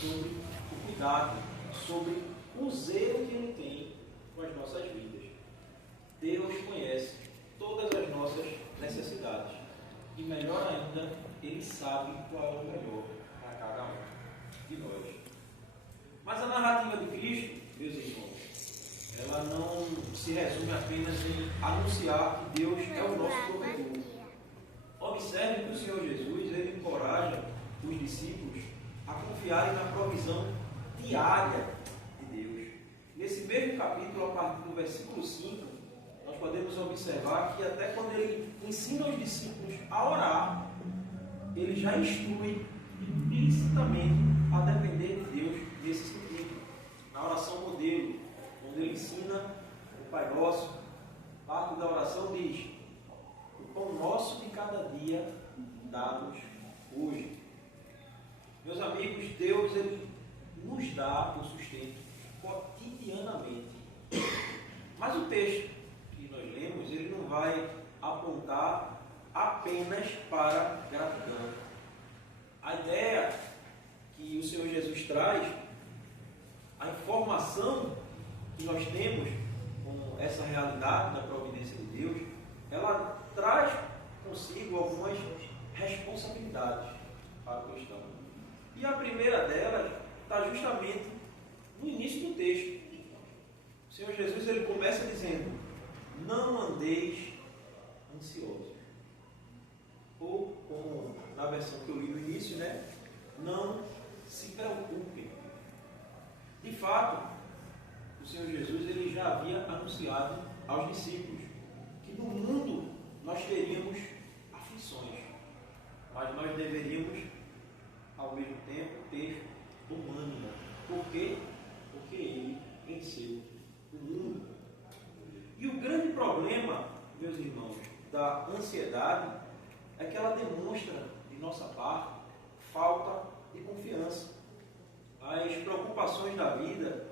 sobre o cuidado, sobre o zelo que Ele tem com as nossas vidas. Deus conhece todas as nossas necessidades e, melhor ainda, Ele sabe qual é o melhor para cada um de nós. Mas a narrativa de Cristo, meus irmãos, ela não se resume apenas em anunciar que Deus é o nosso provedor. Observe que o Senhor Jesus, Ele encoraja os discípulos a confiarem na provisão diária de Deus. Nesse mesmo capítulo, a partir do versículo 5, nós podemos observar que até quando Ele ensina os discípulos a orar, Ele já instrui implicitamente a depender de Deus nesse sentido. Na oração modelo, onde Ele ensina o Pai Nosso, parte da oração diz: o pão nosso de cada dia dá-nos hoje. Meus amigos, Deus Ele nos dá o sustento cotidianamente. Mas o texto que nós lemos, ele não vai apontar apenas para gratidão. A ideia que o Senhor Jesus traz, a informação que nós temos com essa realidade da providência de Deus, ela traz consigo algumas responsabilidades para o cristão. E a primeira delas está justamente no início do texto. O Senhor Jesus ele começa dizendo: não andeis ansiosos. Ou, como na versão que eu li no início, não se preocupem. De fato, o Senhor Jesus ele já havia anunciado aos discípulos que no mundo nós teríamos aflições, mas nós deveríamos, ao mesmo tempo, ter bom ânimo. Por quê? Porque Ele venceu o mundo. E o grande problema, meus irmãos, da ansiedade é que ela demonstra, de nossa parte, falta de confiança. As preocupações da vida,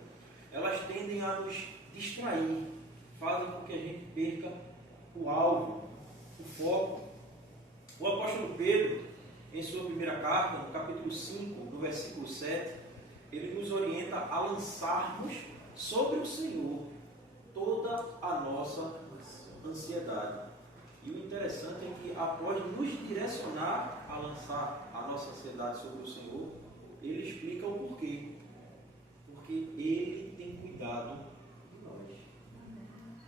elas tendem a nos distrair, fazem com que a gente perca o alvo, o foco. O apóstolo Pedro, em sua primeira carta, no capítulo 5, no versículo 7, ele nos orienta a lançarmos sobre o Senhor toda a nossa ansiedade. E o interessante é que, após nos direcionar a lançar a nossa ansiedade sobre o Senhor, ele explica o porquê. Porque Ele tem cuidado de nós.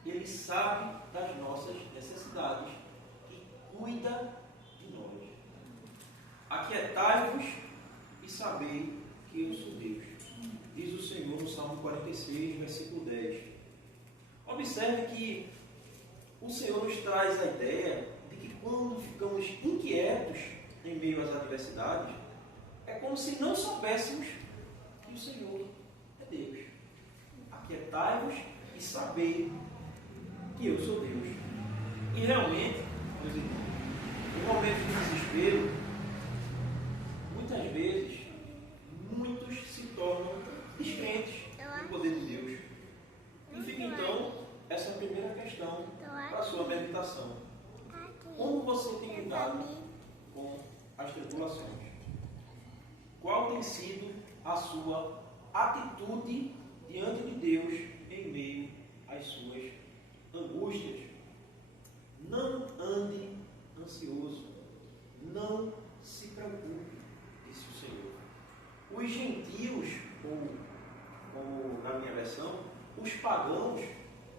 Ele sabe das nossas necessidades e cuida de nós. Aquietai-vos e sabei que eu sou Deus, diz o Senhor no Salmo 46, versículo 10. Observe que o Senhor nos traz a ideia de que quando ficamos inquietos em meio às adversidades, é como se não soubéssemos que o Senhor é Deus. Aquietai-vos e sabei que eu sou Deus. E realmente, meus irmãos, em momentos de desespero, muitas vezes, muitos se tornam descrentes no poder de Deus. E fica então essa primeira questão para a sua meditação. Como você tem lidado com as tribulações? Qual tem sido a sua atitude diante de Deus em meio às suas angústias? Não ande ansioso, não se preocupe, disse o Senhor. Os gentios, ou na minha versão, os pagãos,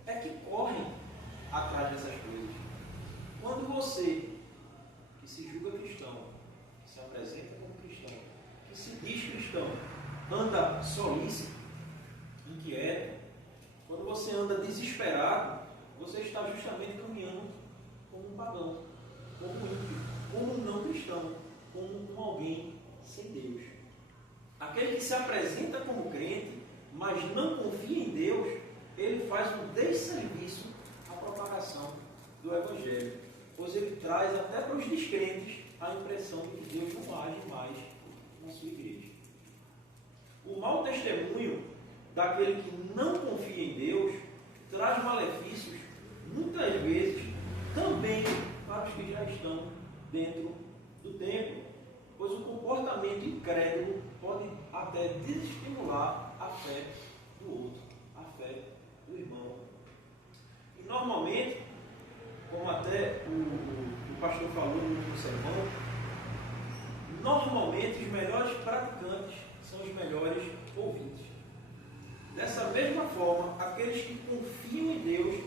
é que correm atrás dessas coisas. Quando você, que se julga cristão, que se apresenta como cristão, que se diz cristão, anda solícito, inquieto, quando você anda desesperado, você está justamente caminhando como um pagão, como um ímpio, como um não cristão, como alguém sem Deus. Aquele que se apresenta como crente, mas não confia em Deus, ele faz um desserviço à propagação do Evangelho, pois ele traz até para os descrentes a impressão de que Deus não age mais na sua igreja. O mau testemunho daquele que não confia em Deus traz malefícios, muitas vezes, também para os que já estão dentro do templo, pois o comportamento incrédulo pode até desestimular a fé do outro, a fé do irmão. E normalmente, como até o pastor falou no sermão, normalmente os melhores praticantes são os melhores ouvintes. Dessa mesma forma, aqueles que confiam em Deus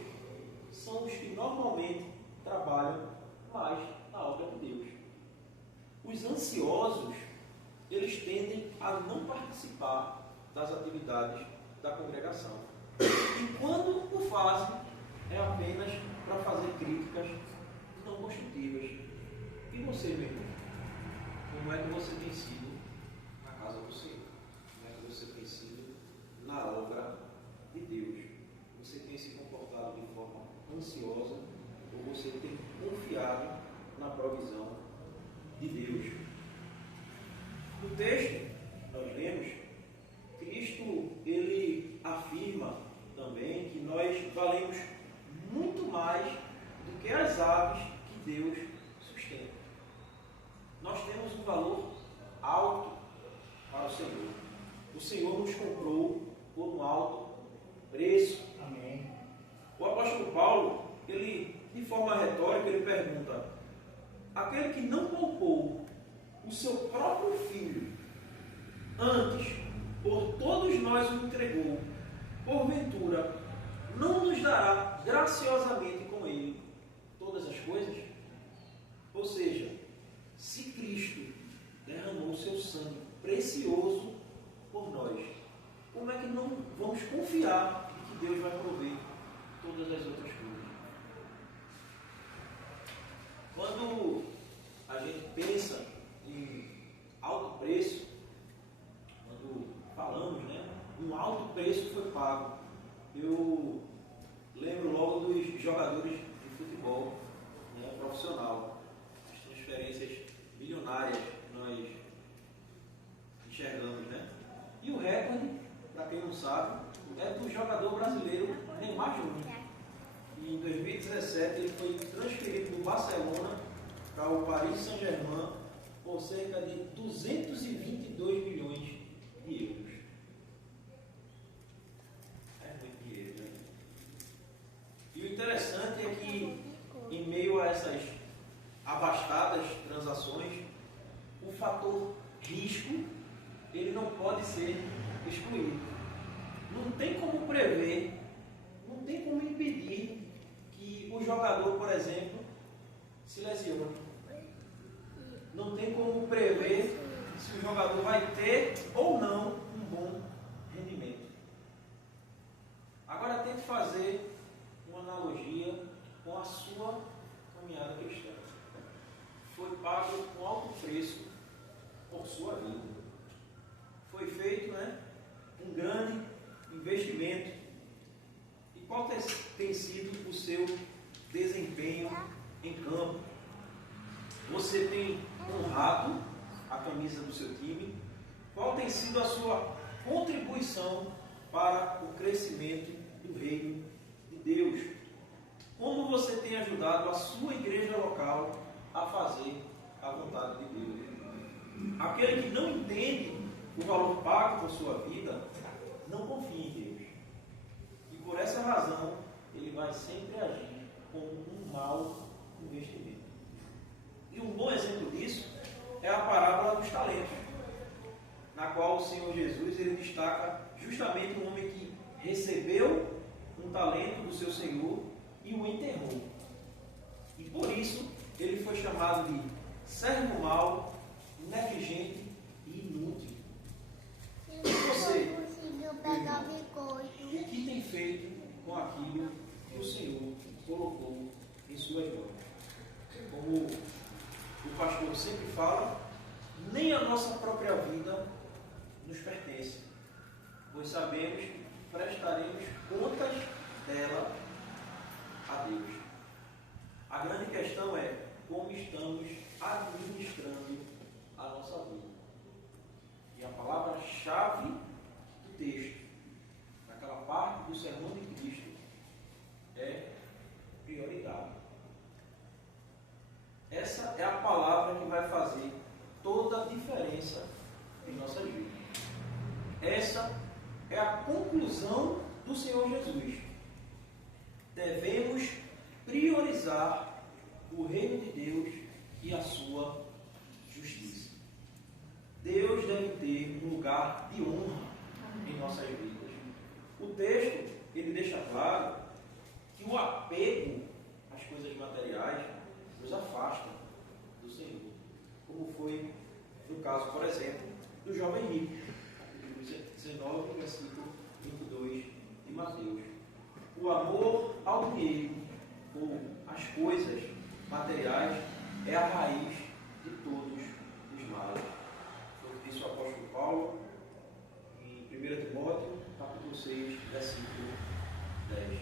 são os que normalmente trabalham mais na obra de Deus. Os ansiosos, eles tendem a não participar das atividades da congregação. E quando o fazem, é apenas para fazer críticas não construtivas. E você, meu irmão? Como é que você tem sido na casa do Senhor? Como é que você tem sido na obra de Deus? Você tem se comportado de forma ansiosa ou você tem confiado na provisão de Deus? No texto, nós lemos, Cristo, ele afirma também que nós valemos muito mais do que as aves que Deus sustenta. Nós temos um valor alto para o Senhor. O Senhor nos comprou por um alto preço. Amém. O apóstolo Paulo, ele, de forma retórica, ele pergunta: aquele que não poupou o seu próprio filho, antes por todos nós o entregou, porventura não nos dará graciosamente com ele todas as coisas? Ou seja, se Cristo derramou o seu sangue precioso por nós, como é que não vamos confiar em que Deus vai prover todas as outras coisas? Quando a gente pensa em alto preço, quando falamos, um alto preço foi pago, eu lembro logo dos jogadores de futebol profissional, as transferências bilionárias que nós enxergamos, E o recorde, para quem não sabe, é do jogador brasileiro Neymar Júnior. E em 2017 ele foi transferido do Barcelona para o Paris Saint-Germain por cerca de 222 milhões de euros. É muito dinheiro, né? E o interessante é que, em meio a essas abastadas transações, o fator risco, ele não pode ser excluído. Não tem como prever, não tem como impedir que o jogador, por exemplo, se lesione. Não tem como prever se o jogador vai ter ou não um bom rendimento. Agora tente fazer uma analogia com a sua caminhada cristã. Foi pago um alto preço por sua vida. Foi feito, um grande investimento. E qual tem sido o seu desempenho em campo? Você tem honrado a camisa do seu time? Qual tem sido a sua contribuição para o crescimento do reino de Deus? Como você tem ajudado a sua igreja local a fazer a vontade de Deus? Aquele que não entende o valor pago por sua vida, não confia em Deus. E por essa razão, ele vai sempre agir como um mau investimento. E um bom exemplo disso é a parábola dos talentos, na qual o Senhor Jesus ele destaca justamente um homem que recebeu um talento do seu Senhor e o enterrou. E por isso ele foi chamado de servo mau, negligente e inútil. E você, o que tem feito com aquilo que o Senhor colocou em suas mãos? Como o pastor sempre fala, nem a nossa própria vida nos pertence, pois sabemos que prestaremos contas dela a Deus. A grande questão é como estamos administrando a nossa vida. E a palavra-chave do texto, naquela parte do sermão de Cristo, é prioridade. Essa é a palavra que vai fazer toda a diferença em nossas vidas. Essa é a conclusão do Senhor Jesus. Devemos priorizar o reino de Deus e a sua justiça. Deus deve ter um lugar de honra em nossas vidas. O texto, ele deixa claro que o apego às coisas materiais nos afasta do Senhor. Como foi no caso, por exemplo, do jovem rico, capítulo 19, versículo 22 de Mateus. O amor ao dinheiro ou às coisas materiais é a raiz de todos os males. Foi o que disse o apóstolo Paulo em 1 Timóteo, capítulo 6, versículo 10.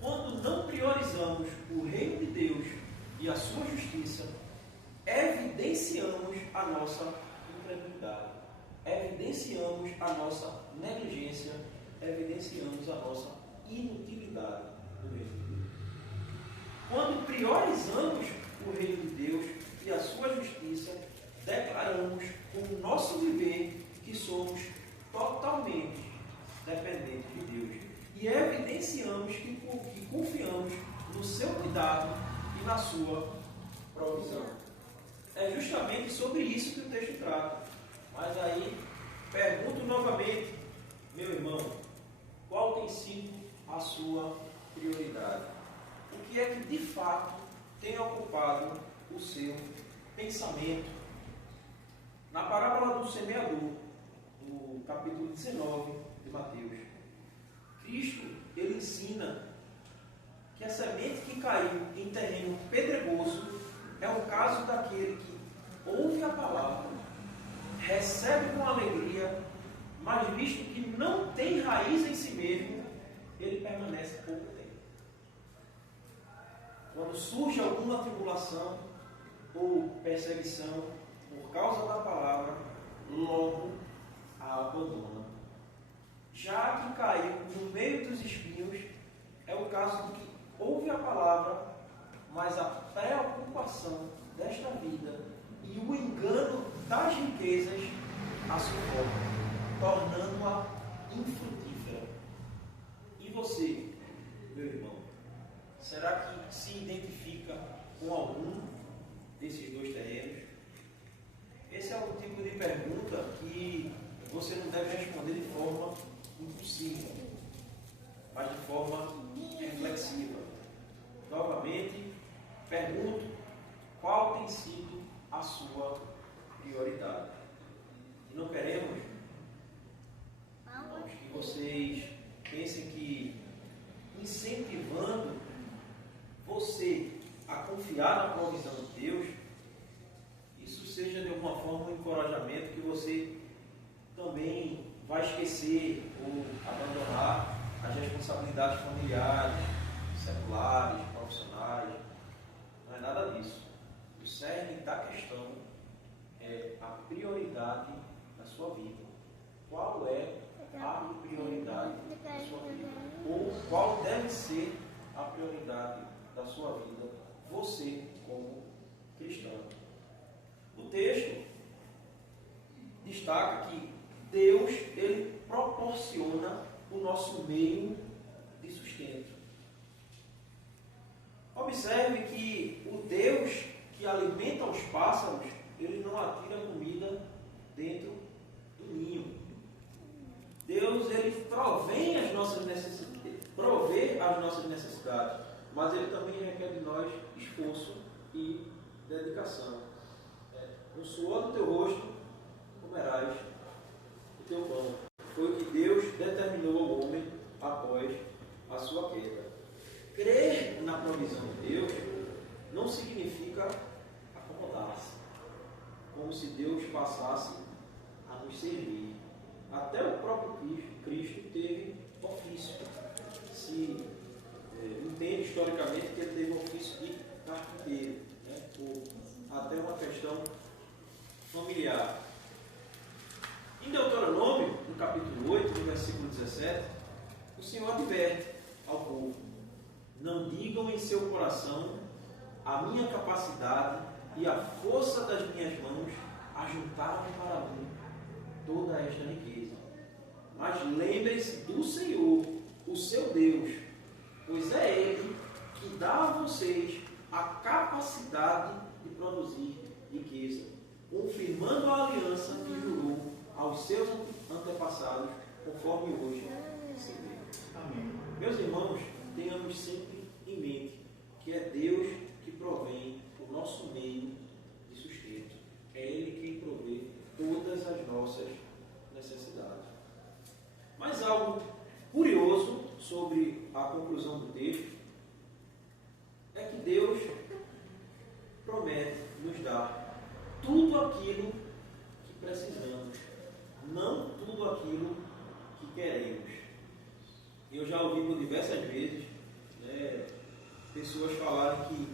Quando não priorizamos o reino de Deus e a sua justiça, evidenciamos a nossa incredulidade, evidenciamos a nossa negligência, evidenciamos a nossa inutilidade no reino de Deus. Quando priorizamos o reino de Deus e a sua justiça, declaramos com o nosso viver que somos totalmente dependentes de Deus e evidenciamos que confiamos no seu cuidado e na sua provisão. É justamente sobre isso que o texto trata. Mas aí, pergunto novamente, meu irmão, qual tem sido a sua prioridade? O que é que de fato tem ocupado o seu pensamento? Na parábola do semeador, no capítulo 19 de Mateus, Cristo, ele ensina que a semente que caiu em terreno pedregoso é o caso daquele que ouve a palavra, recebe com alegria, mas visto que não tem raiz em si mesmo, ele permanece pouco tempo. Quando surge alguma tribulação ou perseguição por causa da palavra, logo a abandona. Já que caiu no meio dos espinhos, é o caso do que ouve a palavra, mas a preocupação desta vida e o engano das riquezas a sufocam, tornando-a infrutífera. E você, meu irmão, será que se identifica com algum desses dois terrenos? Esse é o tipo de pergunta que você não deve responder de forma impulsiva, mas de forma reflexiva. Novamente, pergunto, qual tem sido a sua prioridade? E não queremos, irmãos, que vocês pensem que incentivando você a confiar na provisão de Deus, isso seja de alguma forma um encorajamento que você também vai esquecer ou abandonar as responsabilidades familiares, seculares, profissionais. Não é nada disso. O cerne da questão é a prioridade da sua vida. Qual é a prioridade da sua vida? Ou qual deve ser a prioridade da sua vida, você como cristão? O texto destaca que Deus, ele proporciona o nosso meio de sustento. Observe que o Deus que alimenta os pássaros, ele não atira comida dentro do ninho. Deus, ele provê as nossas necessidades, mas ele também requer de nós esforço e dedicação. No suor do teu rosto comerás o teu pão. Foi o que Deus determinou ao homem após a sua queda. Crer na provisão de Deus não significa acomodar-se, como se Deus passasse a nos servir. Até o próprio Cristo teve ofício. Se entende historicamente que ele teve ofício de carpinteiro, por até uma questão familiar. Em Deuteronômio, no capítulo 8, no versículo 17, o Senhor adverte ao povo: não digam em seu coração, a minha capacidade e a força das minhas mãos ajuntaram para mim toda esta riqueza. mas lembrem-se do Senhor, o seu Deus, pois é Ele que dá a vocês a capacidade de produzir riqueza, confirmando a aliança que jurou aos seus antepassados, conforme hoje se vê. Amém. Meus irmãos, tenhamos sempre em mente que é Deus que provém o nosso meio de sustento. É Ele quem provê todas as nossas necessidades. Mas algo curioso sobre a conclusão do texto é que Deus promete nos dar tudo aquilo que precisamos, não tudo aquilo que queremos. Eu já ouvi por diversas vezes pessoas falarem que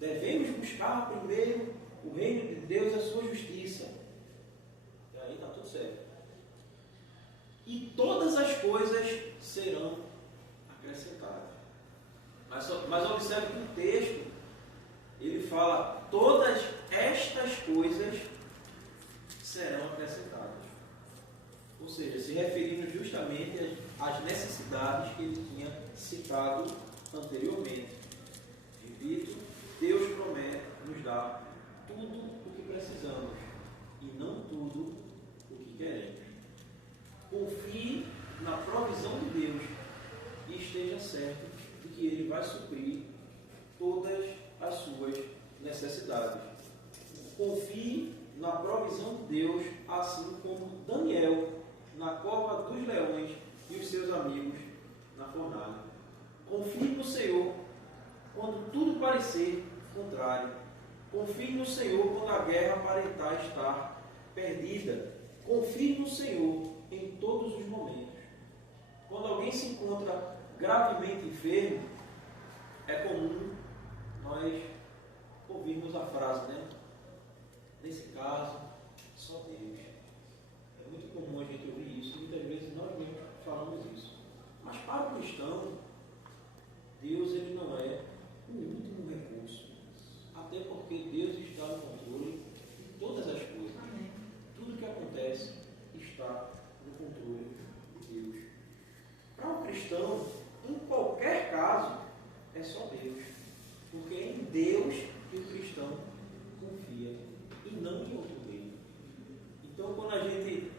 devemos buscar primeiro o reino de Deus e a sua justiça. E aí está tudo certo. E todas as coisas serão acrescentadas. Mas observe que o texto, ele fala, todas estas coisas serão acrescentadas. Ou seja, se referindo justamente às necessidades que ele tinha citado anteriormente. Repito, Deus promete nos dar tudo o que precisamos e não tudo o que queremos. Confie na provisão de Deus e esteja certo de que Ele vai suprir todas as suas necessidades. Confie na provisão de Deus, assim como Daniel na cova dos leões e os seus amigos na fornalha. Confie no Senhor quando tudo parecer contrário. Confie no Senhor quando a guerra aparentar estar perdida. Confie no Senhor em todos os momentos. Quando alguém se encontra gravemente enfermo, é comum nós ouvirmos a frase, né? Nesse caso, só Deus. É muito comum a gente ouvir isso e muitas vezes nós mesmos falamos isso. Mas para o cristão, Deus ele não é o último recurso. Até porque Deus está no controle de todas as coisas. Amém. Tudo que acontece está no controle de Deus. Para o cristão, em qualquer caso, é só Deus. Porque é em Deus que o cristão confia e não em outro meio. Então, quando a gente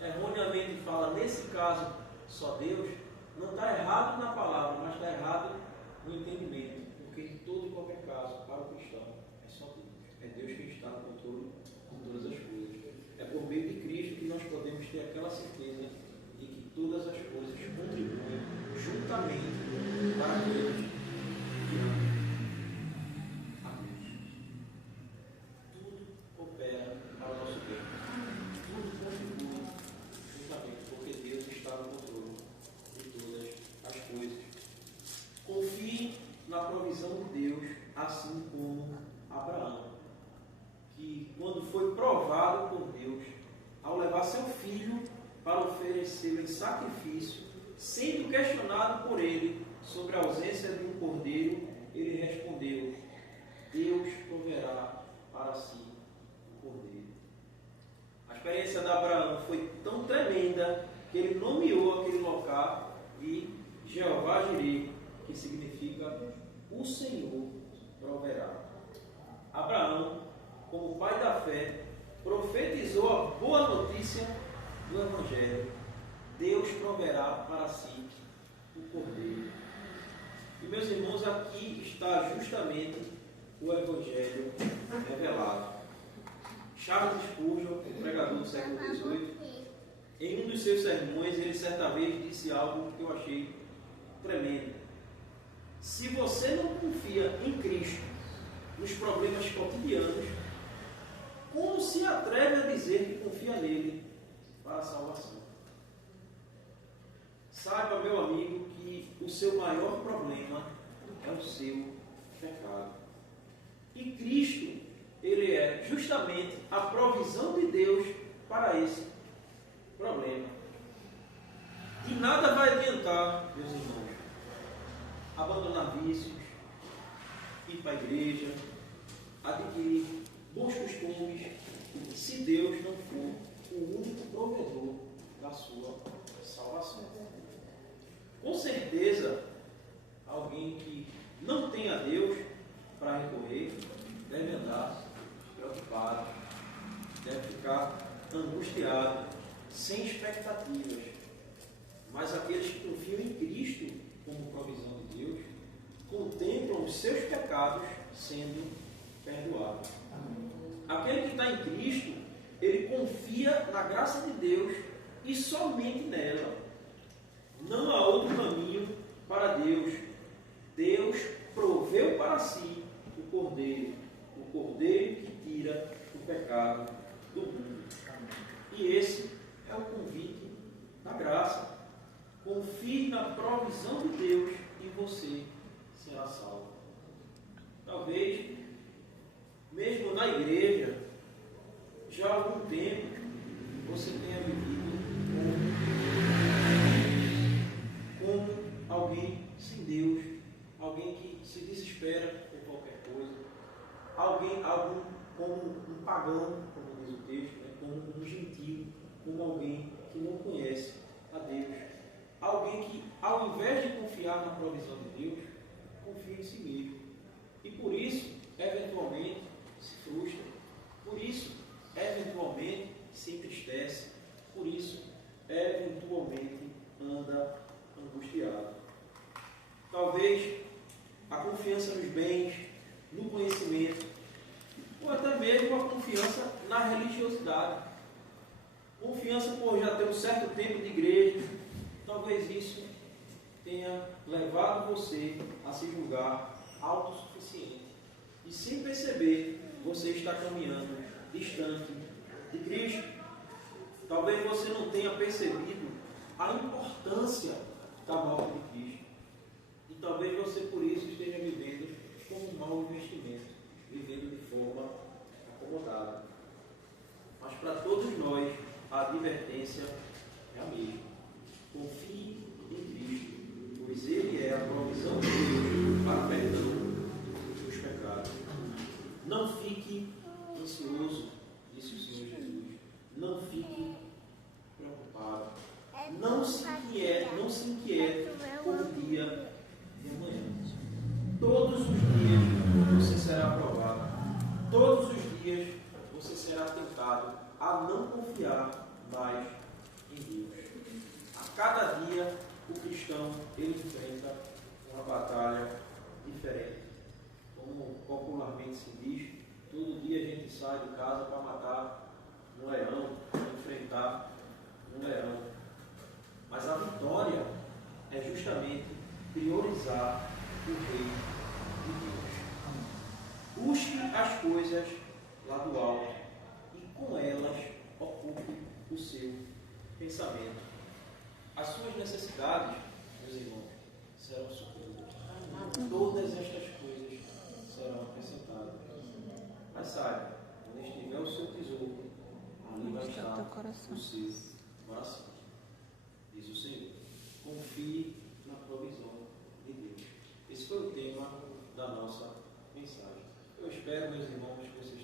erroneamente fala, nesse caso, só Deus, não está errado na palavra, mas está errado no entendimento. Porque em todo e qualquer caso, para o cristão, é só Deus. É Deus quem está no controle de todas as coisas. É por meio de Cristo que nós podemos ter aquela certeza de que todas as coisas contribuem juntamente para aqueles que amam a Deus. Tudo opera para o nosso bem. Tudo contribui juntamente, porque Deus está no controle de todas as coisas. Confie na provisão de Deus, assim como Abraão, que quando foi provado por Deus, ao levar seu filho para oferecê-lo em sacrifício, sendo questionado por ele sobre a ausência de um cordeiro, ele respondeu: Deus proverá para si um cordeiro. A experiência de Abraão foi tão tremenda que ele nomeou aquele local de Jeová Jireh, que significa o Senhor proverá. Abraão, como pai da fé, profetizou a boa notícia do Evangelho. Deus proverá para si o cordeiro. E meus irmãos, aqui está justamente o Evangelho revelado. Charles Spurgeon, o pregador do século XVIII, em um dos seus sermões, ele certa vez disse algo que eu achei tremendo. Se você não confia em Cristo nos problemas cotidianos, como se atreve a dizer que confia nele para a salvação? Saiba, meu amigo, que o seu maior problema é o seu pecado. E Cristo, ele é justamente a provisão de Deus para esse problema. E nada vai adiantar, meus irmãos, abandonar vícios, ir para a igreja, adquirir bons costumes, se Deus não for o único provedor da na sua salvação. Com certeza, alguém que não tem a Deus para recorrer deve andar preocupado, deve ficar angustiado, sem expectativas. Mas aqueles que confiam em Cristo como provisão de Deus, contemplam os seus pecados sendo perdoados. Aquele que está em Cristo, ele confia na graça de Deus e somente nela. Não há outro caminho para Deus. Deus proveu para si o Cordeiro que tira o pecado do mundo. E esse é o convite da graça. Confie na provisão de Deus e você será salvo. Talvez, mesmo na igreja, já há algum tempo, você tenha vivido como alguém sem Deus, alguém que se desespera por qualquer coisa, algum como um pagão, como diz o texto, né? Como um gentio, como alguém que não conhece a Deus. Alguém que, ao invés de confiar na provisão de Deus, confia em si mesmo. E por isso, eventualmente, se frustra. Por isso, eventualmente, se entristece. Por isso, eventualmente, anda angustiado. Talvez a confiança nos bens, no conhecimento, ou até mesmo a confiança na religiosidade. Confiança por já ter um certo tempo de igreja. Talvez isso tenha levado você a se julgar autossuficiente. E sem perceber, você está caminhando distante de Cristo. Talvez você não tenha percebido a importância da morte de Cristo. E talvez você por isso esteja vivendo como um mau investimento, vivendo de forma acomodada. Mas para todos nós, a advertência é a mesma. Confie em Cristo, pois Ele é a provisão de Deus para o perdão dos pecados. Não fique ansioso, disse o Senhor Jesus. Não fique preocupado. Não se inquiete com o dia de amanhã. Todos os dias você será provado. Todos os dias você será tentado a não confiar mais em Deus. A cada dia o cristão ele enfrenta uma batalha diferente. Como popularmente se diz, todo dia a gente sai de casa para matar um leão, para enfrentar um leão. Mas a vitória é justamente priorizar o reino de Deus. Busque as coisas lá do alto e com elas ocupe o seu pensamento. As suas necessidades, meus irmãos, serão supridas. Todas estas coisas serão acrescentadas. Mas saiba, onde estiver o seu tesouro, ali vai estar o seu coração. Diz o Senhor. Confie na provisão de Deus. Esse foi o tema da nossa mensagem. Eu espero, meus irmãos, que vocês